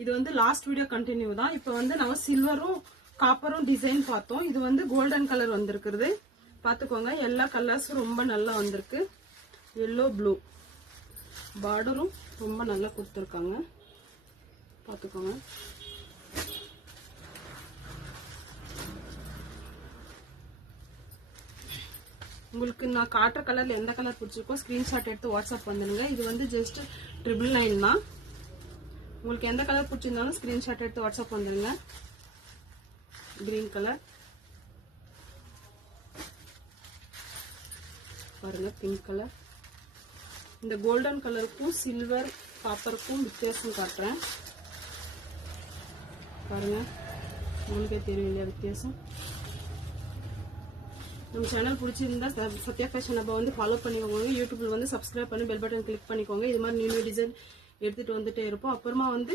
இது வந்து last video continue தான். இப்போ வந்து நம்ம சில்வரும் காப்பரும் டிசைன் பார்த்தோம். இது வந்து கோல்டன் கலர் வந்திருக்கிறது. பார்த்துக்கோங்க, எல்லா கலர்ஸும் ரொம்ப நல்லா வந்திருக்கு. எல்லோ ப்ளூ பார்டரும் ரொம்ப நல்லா கொடுத்துருக்காங்க. பார்த்துக்கோங்க. உங்களுக்கு நான் காட்டுற கலர்ல எந்த கலர் பிடிச்சிருக்கோ ஸ்கிரீன்ஷாட் எடுத்து வாட்ஸ்அப் பண்ணுங்க. இது வந்து ஜஸ்ட் 999 தான். உங்களுக்கு எந்த கலர் பிடிச்சிருந்தாலும் ஸ்கிரீன்ஷாட் எடுத்து வாட்ஸ்அப் பண்ணுங்க. கிரீன் கலர் பாருங்க, பிங்க் கலர். இந்த கோல்டன் கலருக்கும் சில்வர் காப்பருக்கும் வித்தியாசம் காட்டுறேன் பாருங்க. உங்களுக்கே தெரியும் இல்லையா வித்தியாசம். நம்ம சேனல் பிடிச்சிருந்தா சத்யா ஃபேஷன் ஹப்பை வந்து ஃபாலோ பண்ணிக்கோங்க. யூடியூப்ல வந்து சப்ஸ்கிரைப் பண்ணி பெல் பட்டன் கிளிக் பண்ணிக்கோங்க. இது மாதிரி நியூ டிசைன் எடுத்துட்டு வந்துட்டே இருப்போம். அப்புறமா வந்து